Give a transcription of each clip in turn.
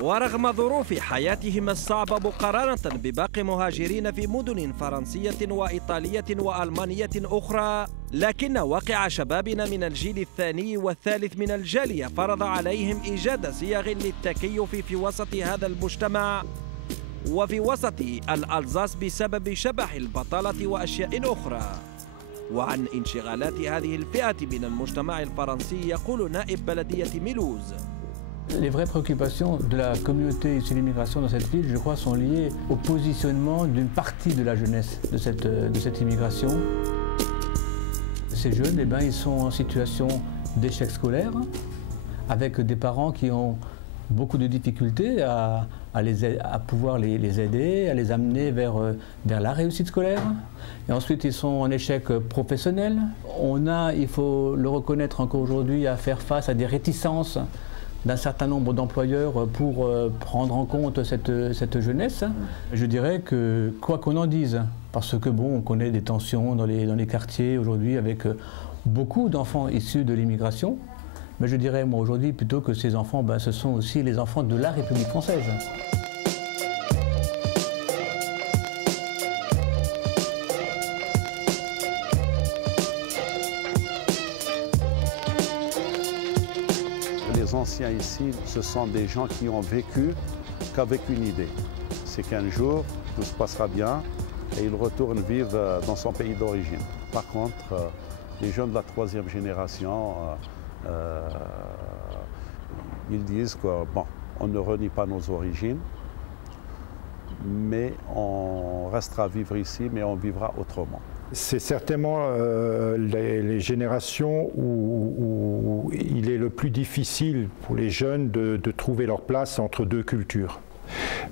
ورغم ظروف حياتهم الصعبة مقارنة بباقي مهاجرين في مدن فرنسية وإيطالية وألمانية أخرى، لكن واقع شبابنا من الجيل الثاني والثالث من الجالية فرض عليهم إيجاد صيغ للتكيف في وسط هذا المجتمع وفي وسط الألزاس بسبب شبح البطالة وأشياء أخرى. وعن انشغالات هذه الفئة من المجتمع الفرنسي يقول نائب بلدية ميلوز: Les vraies préoccupations de la communauté issue de l'immigration dans cette ville, je crois, sont liées au positionnement d'une partie de la jeunesse de cette immigration. Ces jeunes, eh ben, ils sont en situation d'échec scolaire, avec des parents qui ont beaucoup de difficultés à pouvoir les aider, à les amener vers la réussite scolaire. Et ensuite, ils sont en échec professionnel. On a, il faut le reconnaître encore aujourd'hui, à faire face à des réticences d'un certain nombre d'employeurs pour prendre en compte cette jeunesse. Je dirais que, quoi qu'on en dise, parce que bon, on connaît des tensions dans les quartiers aujourd'hui avec beaucoup d'enfants issus de l'immigration, mais je dirais moi aujourd'hui plutôt que ces enfants, ben, ce sont aussi les enfants de la République française. Les anciens ici, ce sont des gens qui ont vécu qu'avec une idée. C'est qu'un jour, tout se passera bien et ils retournent vivre dans son pays d'origine. Par contre, les jeunes de la troisième génération, ils disent que bon, on ne renie pas nos origines, mais on restera vivre ici, mais on vivra autrement. C'est certainement les générations où il est le plus difficile pour les jeunes de trouver leur place entre deux cultures.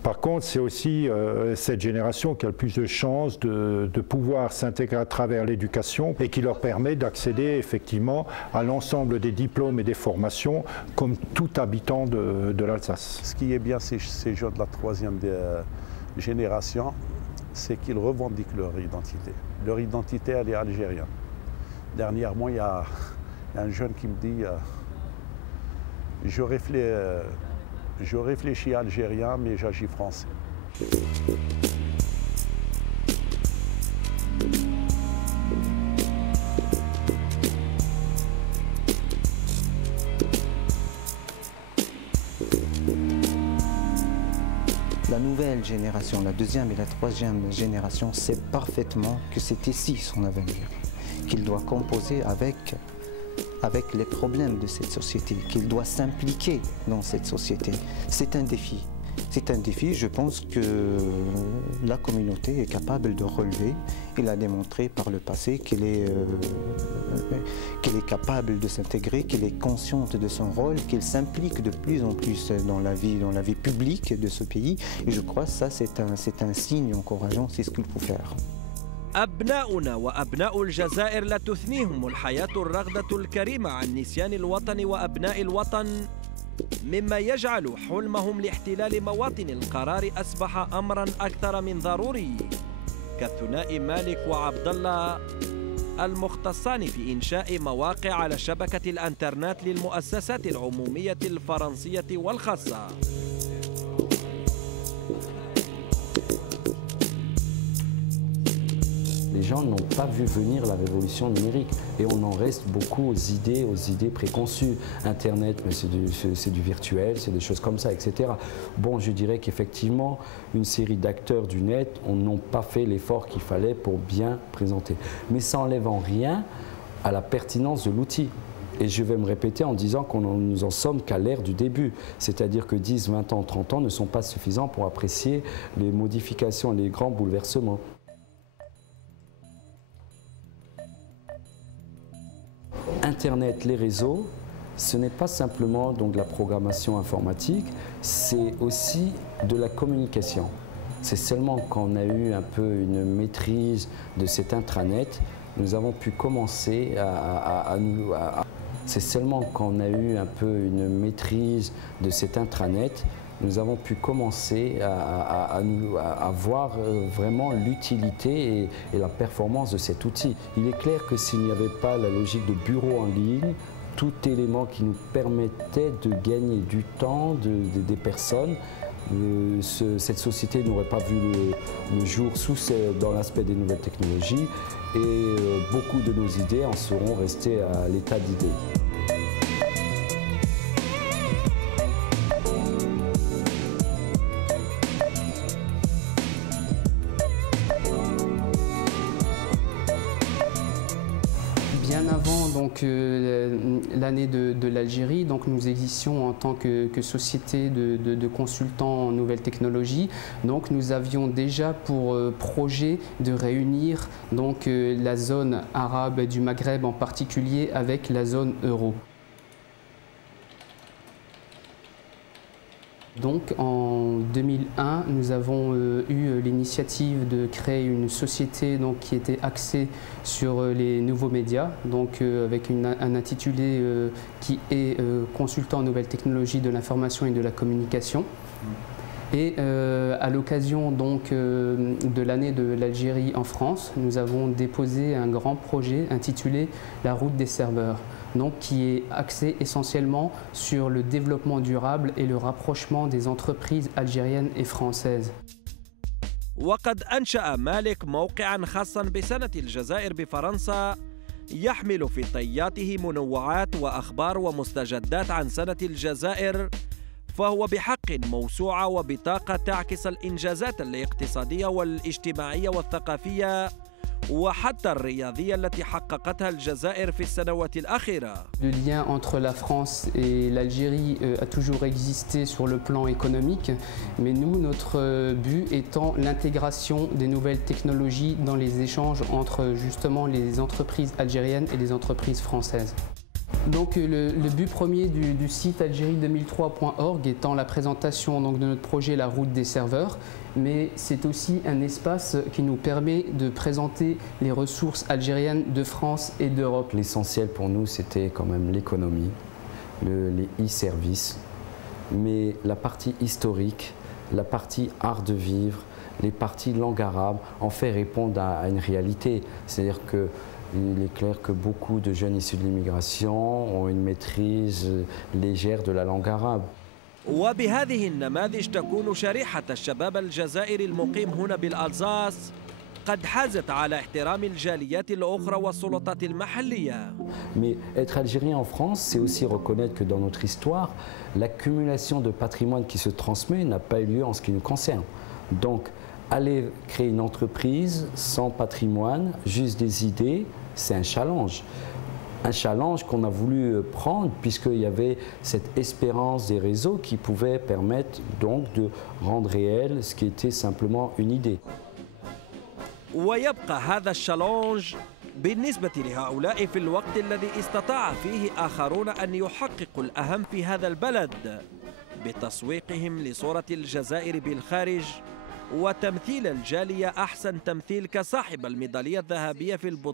Par contre, c'est aussi cette génération qui a le plus de chances de pouvoir s'intégrer à travers l'éducation et qui leur permet d'accéder effectivement à l'ensemble des diplômes et des formations comme tout habitant de l'Alsace. Ce qui est bien, ces jeunes de la troisième génération, c'est qu'ils revendiquent leur identité. Leur identité, elle est algérienne. Dernièrement, il y a un jeune qui me dit je réfléchis algérien, mais j'agis français. La nouvelle génération, la deuxième et la troisième génération sait parfaitement que c'est ici son avenir, qu'il doit composer avec les problèmes de cette société, qu'il doit s'impliquer dans cette société. C'est un défi. C'est un défi, je pense que la communauté est capable de relever. Il a démontré par le passé qu'elle est capable de s'intégrer, qu'elle est consciente de son rôle, qu'elle s'implique de plus en plus dans la vie publique de ce pays. Et je crois que ça, c'est un signe encourageant, c'est ce qu'il faut faire. أبناؤنا وأبناء الجزائر لا تثنيهم الحياة الرغدة الكريمة عن نسيان الوطن وأبناء الوطن، مما يجعل حلمهم لاحتلال مواطن القرار أصبح أمراً أكثر من ضروري، كالثنائي مالك وعبد الله المختصان في إنشاء مواقع على شبكة الإنترنت للمؤسسات العمومية الفرنسية والخاصة. Les gens n'ont pas vu venir la révolution numérique et on en reste beaucoup aux idées préconçues. Internet, mais c'est du virtuel, c'est des choses comme ça, etc. Bon, je dirais qu'effectivement, une série d'acteurs du net n'ont pas fait l'effort qu'il fallait pour bien présenter. Mais ça n'enlève en rien à la pertinence de l'outil. Et je vais me répéter en disant que nous en sommes qu'à l'ère du début. C'est-à-dire que 10, 20 ans, 30 ans ne sont pas suffisants pour apprécier les modifications et les grands bouleversements. Internet, les réseaux, ce n'est pas simplement donc de la programmation informatique, c'est aussi de la communication. C'est seulement quand on a eu un peu une maîtrise de cet intranet, nous avons pu commencer c'est seulement quand on a eu un peu une maîtrise de cet intranet, nous avons pu commencer à voir vraiment l'utilité et la performance de cet outil. Il est clair que s'il n'y avait pas la logique de bureau en ligne, tout élément qui nous permettait de gagner du temps des personnes. Cette société n'aurait pas vu le jour dans l'aspect des nouvelles technologies et beaucoup de nos idées en seront restées à l'état d'idées. Bien avant l'année de l'Algérie, nous existions en tant que société de consultants en nouvelles technologies. Donc nous avions déjà pour projet de réunir la zone arabe du Maghreb en particulier avec la zone euro. Donc en 2001, nous avons eu l'initiative de créer une société qui était axée sur les nouveaux médias, avec un intitulé qui est consultant en nouvelles technologies de l'information et de la communication. Et à l'occasion de l'année de l'Algérie en France, nous avons déposé un grand projet intitulé La route des serveurs, qui est axé essentiellement sur le développement durable et le rapprochement des entreprises algériennes et françaises. وقد أنشأ مالك موقعاً خاصاً بسنة الجزائر بفرنسا يحمل في طياته منوعات وأخبار ومستجدات عن سنة الجزائر، فهو بحق موسوعة وبطاقة تعكس الإنجازات الاقتصادية والاجتماعية والثقافية وحتى الرياضية التي حققتها الجزائر في السنوات الأخيرة. Le lien entre la France et l'Algérie a toujours existé sur le plan économique, mais nous, notre but étant l'intégration des nouvelles technologies dans les échanges entre justement les entreprises algériennes et les entreprises françaises. Donc le but premier du site algérie2003.org étant la présentation de notre projet La route des serveurs, mais c'est aussi un espace qui nous permet de présenter les ressources algériennes de France et d'Europe. L'essentiel pour nous, c'était quand même l'économie, les e-services, mais la partie historique, la partie art de vivre, les parties langue arabe, en fait répondre à une réalité. C'est-à-dire que il est clair que beaucoup de jeunes issus de l'immigration ont une maîtrise légère de la langue arabe. وبهذه النماذج تكون شريحة الشباب الجزائري المقيم هنا بالألزاس قد حازت على احترام الجاليات الأخرى والسلطات المحلية. Mais être algérien en France, c'est aussi reconnaître que dans notre histoire, l'accumulation de patrimoine qui se transmet n'a pas eu lieu en ce qui nous concerne. Donc, aller créer une entreprise sans patrimoine, juste des idées, c'est un challenge. Un challenge qu'on a voulu prendre puisqu'il y avait cette espérance des réseaux qui pouvait permettre donc de rendre réel ce qui était simplement une idée. ويبقى هذا الشالنج بالنسبة لهؤلاء في الوقت الذي استطاع فيه آخرون أن يحققوا الأهم في هذا البلد بتسويقهم لصورة الجزائر بالخارج وتمثيل الجالية أحسن تمثيل كصاحب الميدالية الذهبية في البطولة